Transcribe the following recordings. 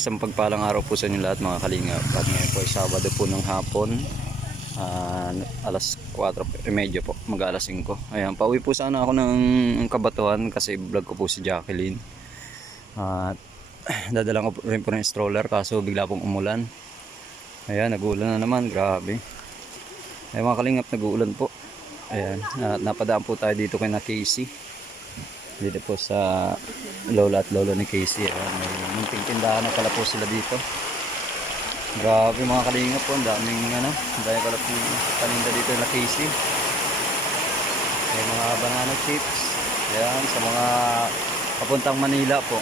Isang pagpalang araw po sa inyo lahat mga kalingap. At ngayon po ay Sabado po ng hapon, alas 4:30 po, mag-alas 5. Ayan, pauwi po sana ako ng Kabatuhan kasi vlog ko po si Jacqueline. At dadalang ko rin po ng stroller kaso bigla pong umulan. Ayan, nag-uulan na naman, grabe. Ayan mga kalingap, nag-uulan po. Ayan, napadaan po tayo dito kay na Casey. Dito po sa lola at lolo ni Casey. Ayan, may munting tindahan na pala po sila dito. Grabe mga kalingap po, ang daming pala po paninda dito na Casey. May mga banana chips. Ayan, sa mga papuntang Manila po,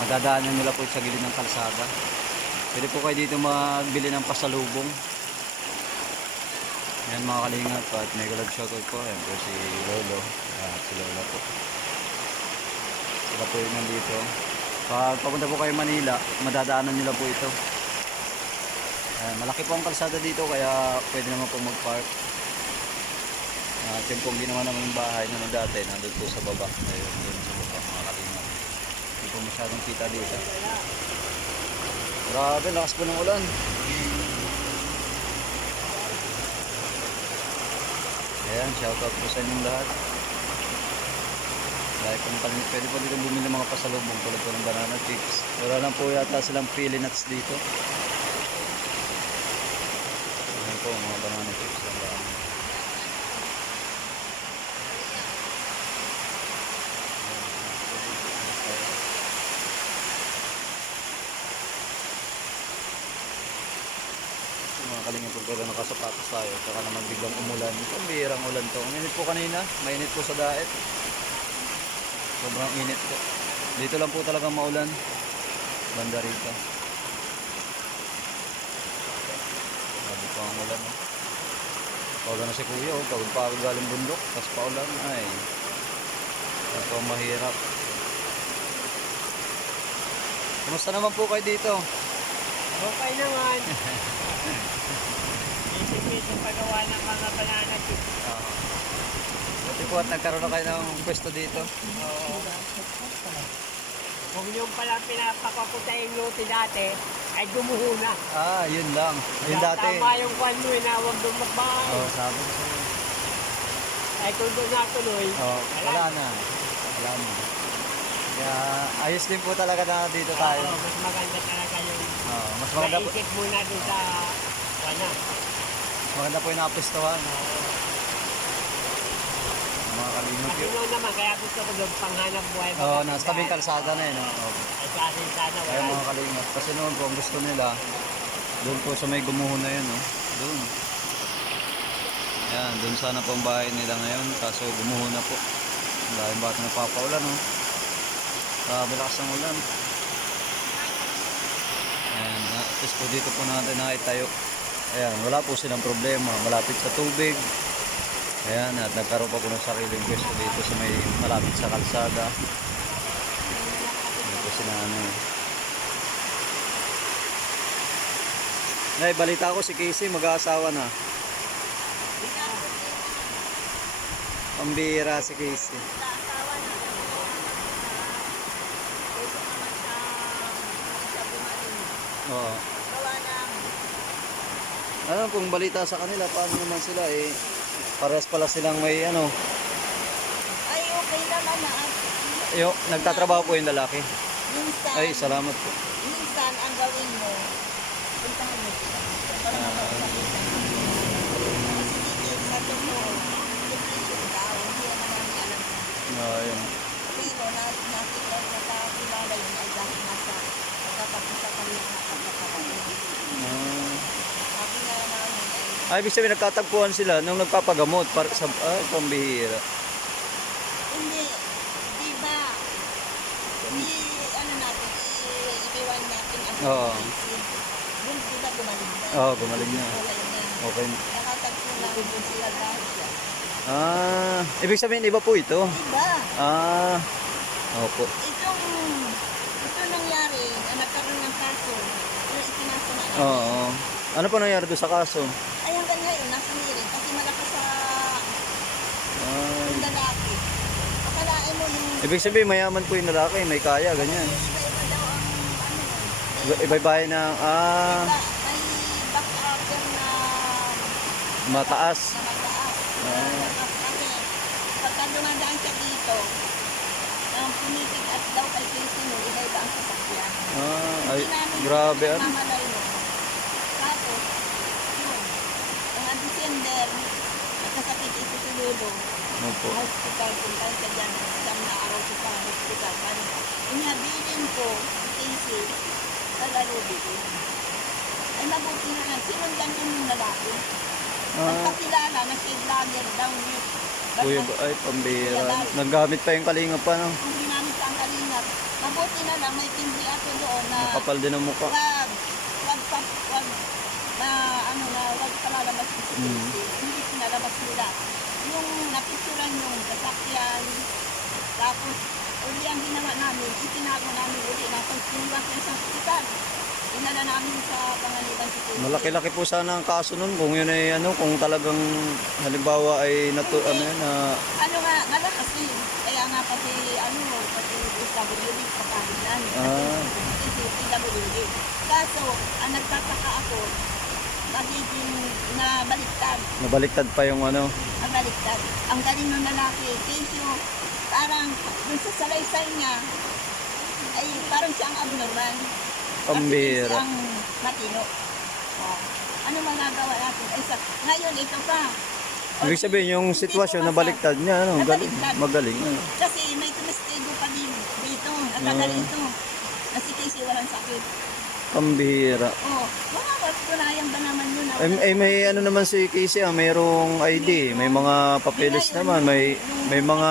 magdadaanan nila po sa gilid ng kalsada. Pwede po kayo dito magbili ng pasalubong. Ayan mga kalingap, at may galab shoutout po. Ayan po si lolo at si lola po. Sila po yun nandito. Pag papunta po kayo Manila, madadaanan nyo lang po ito. Malaki po ang kalsada dito kaya pwede naman po mag-park. At yung pong ginawa naman yung bahay naman dati, nandun po sa baba. Ayun, doon sa baba mga kalingap. Hindi po masyadong kita dito. Grabe, lakas po ng ulan. Ayan, shoutout po sa inyong lahat. Dahil kung pwede po dito bumili mga pasalubong tulad po ng banana chips. Wala lang po yata silang pili nuts dito. Ayan po mga banana chips lang lang. Mga kalingap po pero nakasapatos tayo. Saka naman biglang umulan. Pambihirang ulan to. Mainit po kanina. Mainit po sa daet. Sobrang init po. Dito lang po talaga maulan. Banda rito. Grabe po ang ulan. Paulan na si kuya. Pagod galing bundok. Tapos paulan. Ay. Ito ang mahirap. Kumusta naman po kayo dito? Okay naman. Isip-isip pagawa ng mga banana chips. Buti po at nagkaroon na kayo ng pwesto dito. Oo. Kung yung palang pinapapapunta yung lote dati, ay gumuho na. Yun lang. Yun dati. Tama yung kwan mo, inawag doon magbahay. Sabi ko sa'yo. Ay kung doon natuloy, Wala na. Kaya ayos din po talaga na dito tayo. mas maganda talaga yung Mas maganda po. naisip muna doon sa kanya. Maganda po yung napwestuhan. Mga kalingap Kasi yun. noon naman, kaya gusto ko doon panghanap buhay. Nasa tabing kalsada na yun. Ay sa akin sana Kaya wala. mga kalingap. Kasi noon po ang gusto nila, doon po sa may gumuho na yun. Doon. Yan, doon sana po ang bahay nila ngayon. Kaso gumuho na po. Dahil bakit napapaulan. Bilakas ng ulan. Ayan, at least po dito po natin nakitayo. Ayan, wala po silang problema. Malapit sa tubig. Ayan, at nagkaroon pa po ng sariling pwesto dito sa may malapit sa kalsada. Ayan po si nanay. Nay, balita ko si Casey mag-aasawa na. Pambira si Casey. Oo. Ano kung balita sa kanila, paano naman sila parehas pala silang may Ay, okay naman na. nagtatrabaho po yung lalaki. Minsan, Ay, salamat po. minsan ang gawin mo, puntahan mo sila. Para makapagpakita. Kasi sa totoo, hindi tao, hindi naman alam. Ayun. Pero nakakilala yun ay dahil nasa pagkapag-isa kami nakakapagpapalala. Sabi nga namin ay, Ibig sabihin nagkatagpuan sila nung nagpapagamot para sa pambihira. hindi, di ba? Ano natin, i-rewind natin ang Oo. Doon sila gumaling na. Oo, gumaling na. Wala yun na. Okay. Nakatagpo lang doon sila dahil siya. Ibig sabihin iba po ito. Diba? Opo. Ito nangyari, nagkaroon ng kaso, Ano pa nangyari doon sa kaso? Ay hanggang ngayon, nasa hearing kasi malakas sa Ay, yung lalaki. Akalain mo yung ibig sabihin mayaman po yung lalaki, may kaya, ganyan. iba-iba daw ang ano, Iba-ibay na, may back upper na mataas. mataas. Kasi pagka dumadaan siya dito, ang pumitig at daw kay Casey mo, iba-iba ang sasakyan. Ay, grabe ano. Mamalay mo. Tapos, yun. Ang December, nagkasakit ito si Lolo. Opo. Hospital, punta siya dyan. Siyam na araw siya sa hospital. Inhabilin ko si Casey sa lalubi ko. Ay mabuti na lang. Sinundan yun yung lalaki. Nagpakilala na siya vlogger daw ni Kuya, ay, pambira. Naggamit pa yung kalinga pa, no? Ang ginamit sa ang kalingap. Mabuti na lang may timbre ako doon na Kapal din ang mukha. wag na ano na wag palalabas yung security. Hindi pinalabas nila. Yung napicturan yung sasakyan, tapos uli ang ginawa namin, itinago namin uli, napagsinuwa siya sa hospital. Inala namin sa Pangaliban Security. Malaki-laki po sana ang kaso nun kung yun ay ano, kung talagang halimbawa ay ano yan, na Ano nga, malakas eh. Kaya nga pati SWD, pagkabilan. Kasi PWD. Kaso, ang nagtataka ako, magiging nabaliktad. nabaliktad pa yung ano. Nabaliktad. Ang galing ng lalaki, Casey, parang dun sa salaysay niya, ay parang siya ang abnormal. Pambira. Kasi ang matino. Oh. Ano magagawa natin? Ay, ngayon, ito pa. Ibig sabihin yung Hindi sitwasyon ko nabaliktad niya, ano, Nabaliktad. magaling. Ano. Kasi may tumestigo pa din dito. Natagaling ito. Na si Casey walang sakit. Pambira. Oh, makakatunayan ba naman yun? May ano naman si Casey, mayroong ID, may mga papeles naman, may mga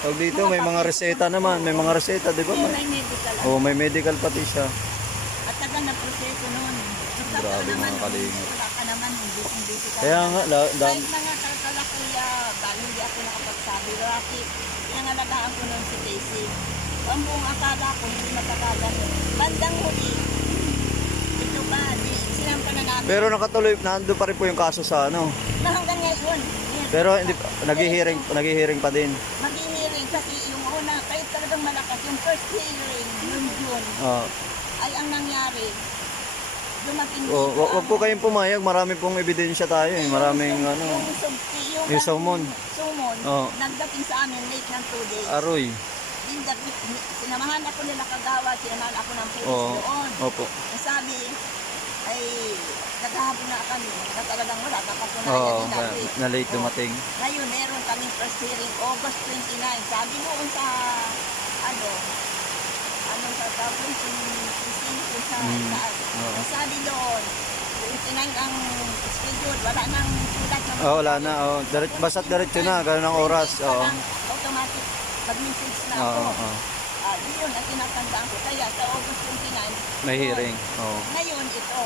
tawag dito, may mga reseta naman, may mga reseta, di ba? May medical. Oh, may medical pati siya. At tagal na proseso noon. Grabe, mga kalingap. Wala ka naman, hindi ka. Kaya nga, Kahit mga kalkala kuya, dahil hindi ako nakapagsabi, Rocky, pinangalagaan ko noon si Casey. Ang buong akala ko, hindi matagalan. Bandang huli, ito pa, sinampa na namin. pero nakatuloy, nando pa rin po yung kaso sa ano. Na hanggang ngayon, Pero hindi naghihiring pa din. mag-hearing kasi yung una, kahit talagang malakas, yung first hearing, noong June, Oh, ay ang nangyari, dumating wag po kayong pumayag, marami pong ebidensya tayo eh. Maraming ano, yung summon. Sumon, Oo. nagdating sa amin late ng 2 days. Aroy. Sinamahan ako nila kagawa, sinamahan ako ng police Oo. doon. Opo. Ang sabi, ay naghahabol na kami, na talagang wala, kapatunayan Oo, nila. na late dumating. Ngayon, meron kaming first hearing, August 29. Sabi noon sa, sa tawag, sa taas. Oo. Ang sabi doon, 29 ang schedule, wala nang sulat na Oh, wala na. Oh, basta't diretso na, ganun ang oras. Oo. Automatic, mag-message na Oo, ako. oo. Yun ang tinatandaan ko. Kaya sa August 29, May hearing. Oo. ngayon ito,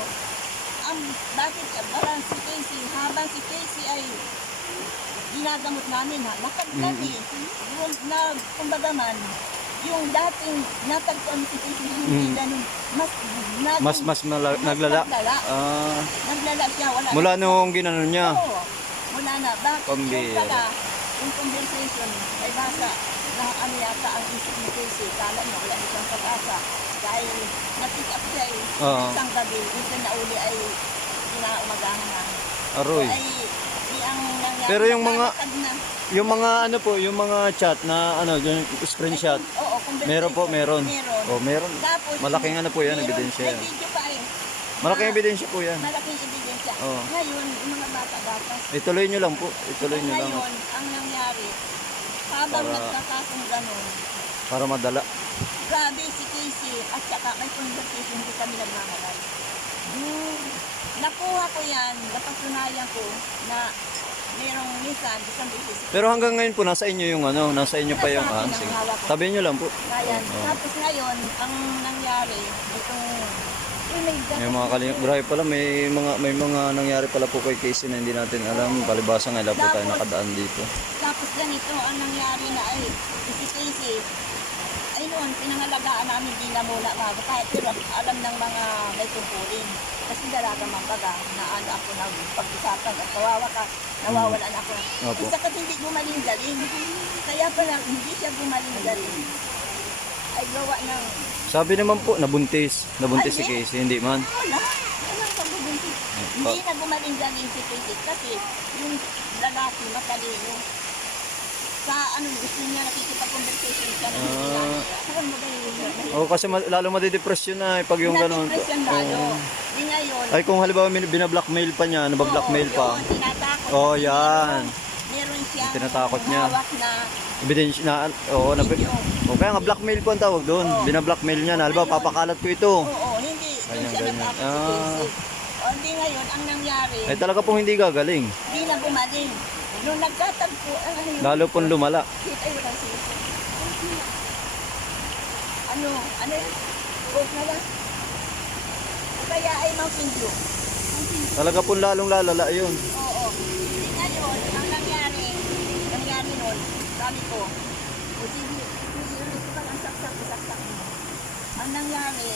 bakit parang si Casey, habang si Casey ay ginagamot namin ha, lakad kami, yung kumbaga man, yung dating natagpuan si Casey, hindi ganun, Mas naglala. naglala siya, wala Mula na- nung ginanon niya. Oo, mula na. Bakit Pambira. yung pala, yung conversation, ay basa na ano yata ang isip ni Casey, kala niya wala isang pag-asa. Dahil na-pick up siya eh, Oo. isang gabi, isang nauli ay kinaumagahan na. Aroy. Ay, di ang nangyari. Pero yung mga- nakalakad na. Yung mga ano po, yung mga chat na ano, yung screenshot. Oo, conversation. Meron po, meron. Meron. Oh, meron. Tapos, Malaking ano po yan, meron- ebidensya May yan. video pa eh. Malaking ebidensya po yan. Malaking ebidensya. Oo. Ngayon, yung mga bata-bata, Ituloy nyo lang po. Ituloy nyo lang ngayon, ang nangyari, habang Para- nagkakasong ganun, para madala. grabe si Casey at saka may conversation hindi kami nagmamalay. Nakuha ko yan, napatunayan ko na merong minsan, isang beses. Pero hanggang ngayon po nasa inyo yung ano, nasa inyo pa yung Nasa akin ang sige. hawak ko. Tabi nyo lang po. Ngayon, tapos ngayon, ang nangyari, itong May mga kaling grabe pala, may mga nangyari pala po kay Casey na hindi natin alam. Palibasa nga po tayo nakadaan dito. Tapos ganito ang nangyari na ay si Casey ay ngayon, pinangalagaan namin din na muna mga kahit pero alam ng mga may tungkulin. Kasi dalaga mambaga na ano ako na pag-usapan at nawawalan ako. Opo. Isa kasi hindi gumaling-galing. Kaya pala hindi siya gumaling-galing. Ay gawa ng Sabi naman po, nabuntis. Nabuntis si Ay, Casey, hindi man. wala. Walang pagbubuntis. Hindi na gumaling-galing si Casey kasi yung lalaki matalino. Sa ano, gusto niya nakikipag-conversation siya ng Saan mo ba yun? Oo, kasi lalo madidepression na pag yung gano'n. Natipress yan lalo. Di ngayon. Ay, kung halimbawa binablockmail pa niya, nabablockmail pa. Oo, tinatakot. Oh, yan. Meron siya. Tinatakot niya. Hawak na Ebidensya na, oo, video. o kaya nga blackmail po ang tawag doon. Binablockmail niya na, halimbawa papakalat ko ito. Oo, hindi. Doon Ganyan, siya ganyan. natakot si Casey. O, di ngayon, ang nangyari, Ay talaga pong hindi gagaling. di na gumaling. Nung nagtatagpo, ano yun? Lalo pong lumala. Kita yun ang sisi. Ano yun? Coke na lang. O kaya ay Mountain Dew. Talaga pong lalong lalala yun. Oo. Hindi ngayon, ang nangyari nun, sabi ko, o sige, ito ba ang saksak mo. Ang nangyari,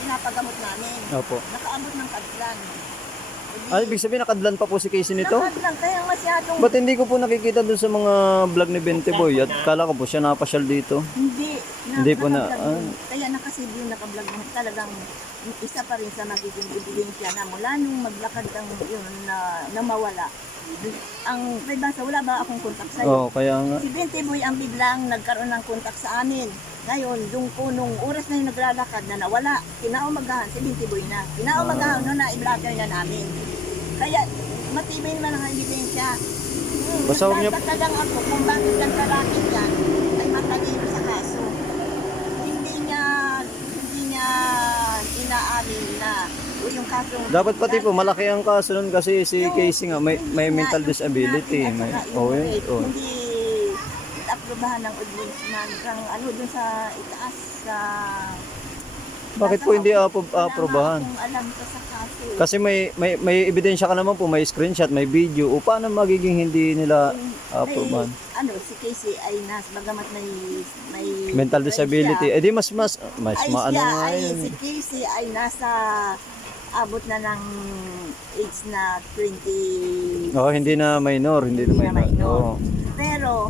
pinapagamot namin. Opo. Nakaabot ng kadlan. Ay, ibig sabihin nakadlan pa po si Casey nito? Nakadlan, kaya masyadong Ba't hindi ko po nakikita doon sa mga vlog ni Bente Boy? At kala ko po siya napasyal dito. hindi. Hindi po na- nakablog yun. Kaya nakasave yung nakablog mo. Talagang isa pa rin sa magiging ebidensya na mula nung maglakad kang yun na mawala. Ang basta wala ba akong kontak sa'yo? Oo, kaya nga. Si Bente Boy ang biglang nagkaroon ng kontak sa amin. Ngayon, doon po nung oras na yung naglalakad na nawala, kinaumagahan si Bente Boy na. Kinaumagahan no na i-blocker na namin. Kaya matibay naman ang ebidensya. Basta huwag niyo- Nagtataka lang ako kung bakit ang lalaki yan ay matalino sa kaso. Hindi niya inaamin na yung kaso. Dapat pati po malaki ang kaso nun kasi si Casey nga may mental disability. Oh. Hindi aprubahan ng ombudsman kang ano dun sa itaas sa Bakit po hindi aprobahan? Kung alam ko sa kaso. Kasi may ebidensya ka naman po, may screenshot, may video. O paano magiging hindi nila aprobahan? Ano, si Casey ay bagamat may Mental disability. Eh di mas ay maano siya, nga ay yun. si Casey ay nasa abot na ng age na 20. Oo, hindi na minor, hindi na minor. Oo.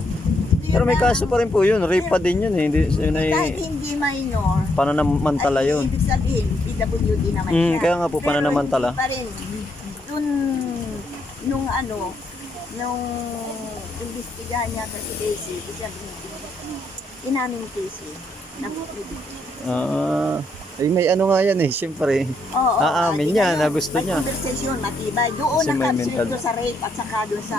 Pero may kaso pa rin po yun, rape pa din yun eh. Hindi, yun ay kahit hindi minor, pananamantala ay yun. ibig sabihin, PWD naman siya. Kaya nga po, Pero pananamantala. hindi pa rin. Dun, nung investigahan niya si Casey, inamin ni Casey. Ay may ano nga yan eh, siyempre. Oo, Aamin niya na gusto niya. May conversation, matibay. Doon Kasi may naka-absuelto mental- sa rape at saka doon sa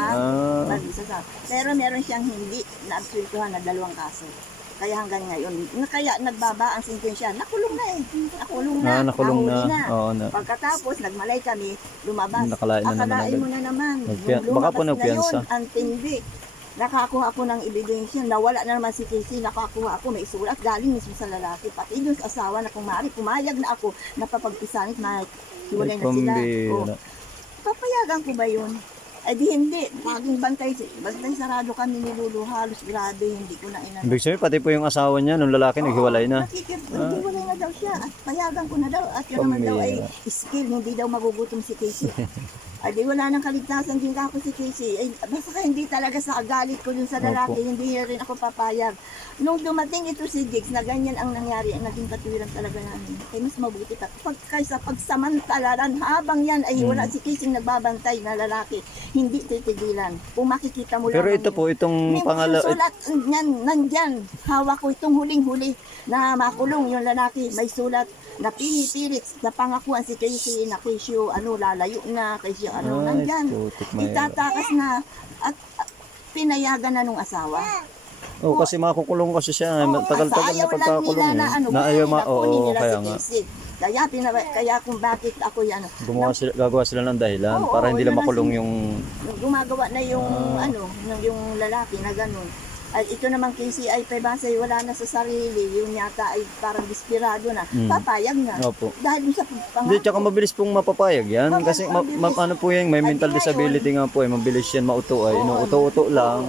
pero meron siyang hindi na-absueltuhan na 2 kaso. Kaya hanggang ngayon, kaya nagbaba ang sentensya. Nakulong na eh. Nakulong na. Nakulong na. Nahuli Oo na. Pagkatapos, nagmalay kami, lumabas. Nakalain na naman Akalain agad. mo na naman. Baka po Lumabas na napiyansa. yun, ang tindi. Nakakuha ako ng ebidensya, nawala na naman si Casey, nakakuha ako, may sulat, galing mismo sa lalaki, pati yung asawa na pumayag na ako, napapagpisanit, hiwalay na sila. Pambira. Papayagan ko ba yun? Eh di hindi, laging bantay sarado kami ni Lulu, halos grabe, hindi ko na inano. Ibig sabihin, pati po yung asawa niya, nung lalaki, naghiwalay na. Naghiwalay na daw siya, at payagan ko na daw, at yun naman daw ay skill, hindi daw magugutom si Casey. Ay di wala nang kaligtasan din ako si Casey. Ay, basta hindi talaga sa galit ko dun sa lalaki, hindi rin ako papayag. Nung dumating ito si Jigs na ganyan ang nangyari, ang naging katwiran talaga namin. Kaya mas mabuti kaysa pagsamantalaran habang yan ay wala si Casey nagbabantay na lalaki, hindi titigilan. Kung makikita mo Pero lang. ito po, itong pangalawa, Sulat nandyan, hawak ko itong huling-huli na makulong yung lalaki. May sulat na pinipilit na pangakuan si Casey na kesyo, lalayo na, kesyo, nandyan. Itatakas na at pinayagan na nung asawa. Oh, kasi makukulong kasi siya. Tagal-tagal na pagkakulong na, Na ayaw oo, kaya nga. Kaya kung bakit ako yan. Gagawa sila ng dahilan Oo, para hindi lang yun ang makulong yung... Gumagawa na yung yung lalaki na ganun. At ito naman Casey ay pabasay wala na sa sarili, yung yata ay parang desperado na, papayag na. Opo. Dahil sa Hindi, tsaka mabilis pong mapapayag yan. Kasi ano po yan, may mental disability nga po eh. Mabilis yan mauto ay. Uto-uto lang.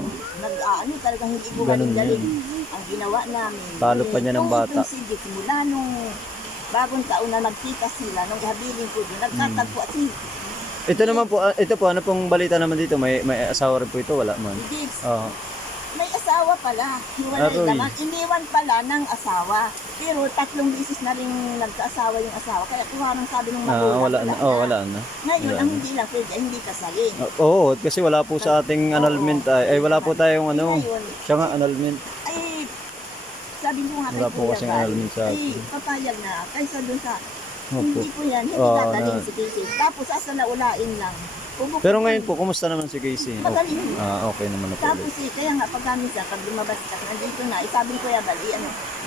Talagang hindi Ganun gumaling-galing. yun. Ang ginawa namin. Talo pa niya ng kung bata. itong si Dick, mula nung bagong taon na nagkita sila, nung ihabilin ko doon, nagtatagpo at si Ito naman po, ito po, ano pong balita naman dito? May asawa rin po ito, wala man. Dick, Oo. may asawa pala. Hiwalay Aroy. naman. Iniwan pala ng asawa. Pero 3 beses na rin nagkaasawa yung asawa. Kaya parang sabi ng magulang. Wala na. Wala na. Ngayon, Wala ang na. hindi lang pwede, ay hindi kasalin. Oo, kasi wala po sa ating annulment ay wala po tayong ano, Ngayon, siya nga annulment. ay, sabi ko nga Wala kay po Kuya kasing Val, annulment sa ay, atin. papayag na. Kaysa doon sa, Opo. hindi ko yan, hindi Oo, dadalhin na. si Casey. Tapos, asa na ulain lang. Pero ngayon po, kumusta naman si Casey? Magaling. Okay naman na po Tapos ulit. kaya nga pag minsan, pag lumabas ka, nandito na, sabi ko ya bali,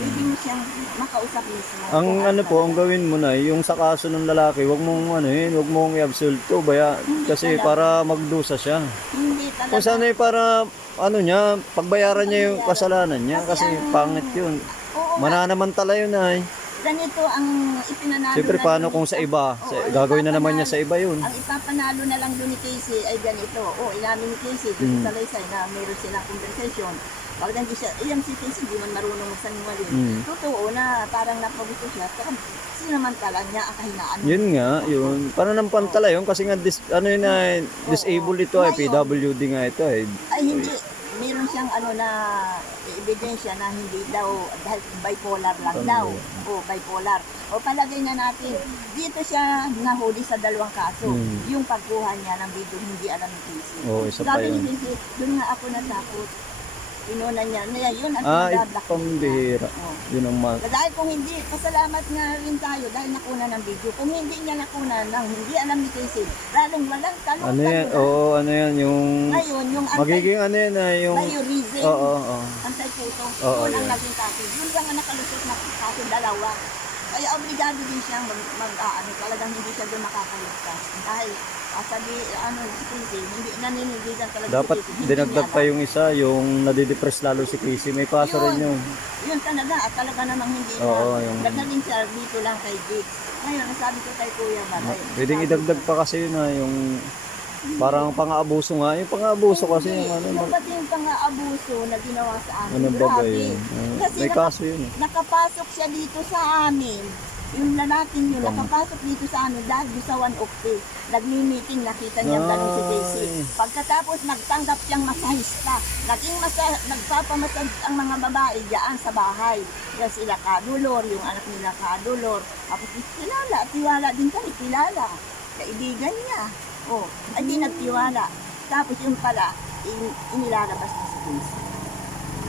hindi mo siyang makausap mismo. Ang Kung ano po, ang talaga. gawin mo na, yung sa kaso ng lalaki, wag mong wag mong i-absolto, kasi talaga. para magdusa siya. Hindi talaga. Kung sana para niya, pagbayaran niya yung kasalanan niya, kasi pangit yun. Oo, Mananamantala yun ay. ganito ang ipinanalo Siyempre, na paano doon kung ni- sa iba? Oo, ang Gagawin na naman niya ipapanalo- sa iba yun. Ang ipapanalo na lang doon ni Casey ay ganito. Inamin ni Casey doon sa Laysay na meron silang conversation. Pag nandiyo siya, si Casey hindi man marunong magsanungaling. Totoo na parang napagusto siya. Saka sinamantala niya ang kahinaan. Yun nga, yun. Pananampantala yun kasi nga disabled ito ay PWD nga ito ay. Ay hindi, meron siyang na ebidensya na hindi daw dahil bipolar lang daw. O bipolar. O palagay na natin, dito siya nahuli sa 2 kaso. Yung pagkuha niya ng video hindi alam ni Casey. Oo, isa pa Sabi yun. ni Casey, doon nga ako natakot. Inuna niya. Yun ang Ito pambihira. Yun ang Dahil kung hindi, pasalamat nga rin tayo dahil nakuna ng video. Kung hindi niya nakuna ng hindi alam ni Casey, lalong walang talong. ano yan, yung Ngayon, yung magiging ano yan yung anti-reason, oo. anti-puto, Oo, yun ang yan. naging kaso. Yun lang ang nakalusot na kaso, 2. Kaya obligado din siyang talagang hindi siya doon makakaligtas. Dahil, si Casey, hindi naninigilan talaga Dapat si Casey. Hindi dinagdag niya pa alam. yung isa, yung nadidepress lalo si Casey. May kaso rin yun. Yun talaga, at talaga namang hindi Oo, na. yung- Dadalhin siya dito lang kay Jake. Ngayon, ang sabi ko kay Kuya Balay. Pwedeng idagdag pa kasi yun yung parang pang-aabuso nga. Yung pang-aabuso kasi yung Yung pati yung pang-aabuso na ginawa sa amin. ano ba Grabe. yun? Kasi May kaso yun eh. nakapasok siya dito sa amin. Yung lalaking yun, nakapasok dito sa amin dahil doon sa 1 Octave. Nagmi-meeting, nakita niya gano'n si Daisy. Ay. Pagkatapos nagtanggap siyang masahista. Nagpapamasad ang mga babae diyan sa bahay. Yan sila Kadulor, yung anak nila Kadulor. Tapos kilala, tiwala din kami, kilala. Kaibigan niya. Ay di nagtiwala. Tapos yung pala, inilalabas na si Daisy.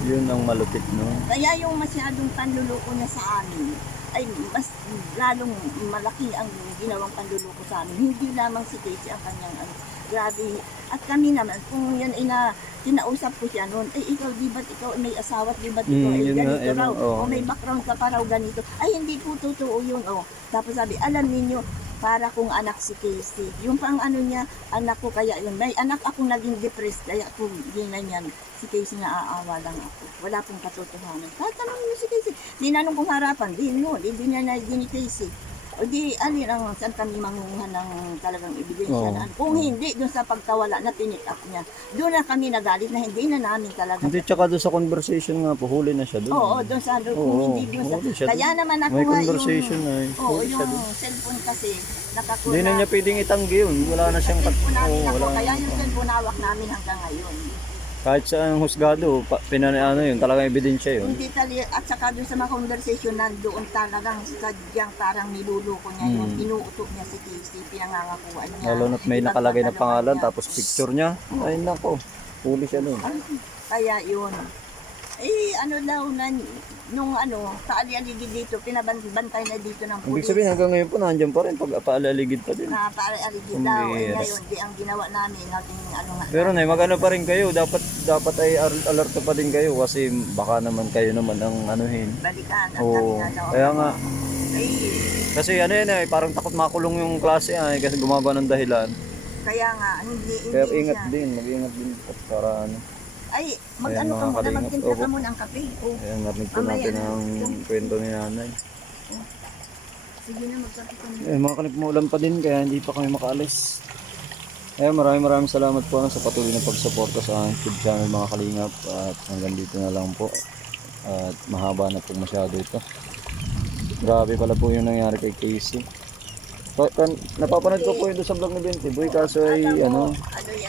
Yun ang malupit, no? Kaya yung masyadong panluloko niya sa amin, ay mas lalong malaki ang ginawang panluloko sa amin. Hindi lamang si Casey ang kanyang grabe. At kami naman, kung yan kinausap ko siya noon, ikaw, di ba't ikaw may asawa, di ba't ikaw ay yun nga, ganito yun raw, nga, oo. o may background ka pa raw ganito. Ay, hindi po totoo yun, Tapos sabi, alam ninyo, para kong anak si Casey. Yung pang niya, anak ko kaya yun. May anak akong naging depressed, kaya kung ganyan, si Casey na aawa lang ako. Wala pong katotohanan. Kahit tanong niyo si Casey, tinanong kong harapan, hindi niya na ni Casey. O di, alin ang saan kami mangunguha ng talagang ebidensya na. Kung hindi, doon sa pagkawala na tinick up niya, doon na kami nagalit na hindi na namin talaga. Hindi, tsaka doon sa conversation nga po, huli na siya doon. Oo, doon sa kung hindi doon sa. huli siya Kaya doon. naman ako May conversation na eh. Oo, Huli siya yung doon. cellphone kasi nakakuha. Hindi na niya pwedeng itanggi yun. Wala na siyang Cellphone namin ako, wala kaya na. yung cellphone hawak namin hanggang ngayon. Kahit sa husgado, yun, talagang ebidensya yun. Hindi at saka doon sa mga conversation nandoon talagang sadyang parang niluloko niya yun. Inuutok niya si Casey, pinangangakuan niya. Lalo na't may nakalagay na pangalan, Ipagdadalawan niya. tapos picture niya. Ay nako, huli siya doon. Kaya yun. Daw na, nung paali-aligid dito, pinabantay na dito ng Ibig pulis. sabihin hanggang ngayon po nandiyan pa rin pag paalaligid pa din. Na paali-aligid daw. Yes. Ngayon, di ang ginawa namin, nating nga. Pero na magano pa rin kayo, dapat ay alerto pa din kayo kasi baka naman kayo naman ang anuhin. Balikan. Ang Oo. sabi nga daw. Kaya nga Ay, kasi parang takot makulong yung klase kasi gumagawa ng dahilan. kaya nga, hindi Kaya siya. ingat din, mag-ingat din para Ay, Ayan, ka mga muna, kalingap. magtimpla ka Opo. muna ang kape. Ayan, narinig po Mamaya natin na. ang kwento ni nanay. Sige na, magkape ka muna. Mga kalip, maulan pa din kaya hindi pa kami makaalis. Maraming salamat po sa patuloy na pagsuporta sa YouTube channel mga kalingap at hanggang dito na lang po. At mahaba na po masyado ito. Grabe pala po yung nangyari kay Casey. Napapanood ko po yun doon sa vlog ni Bente Boy, kaso ay ano, Ano yan?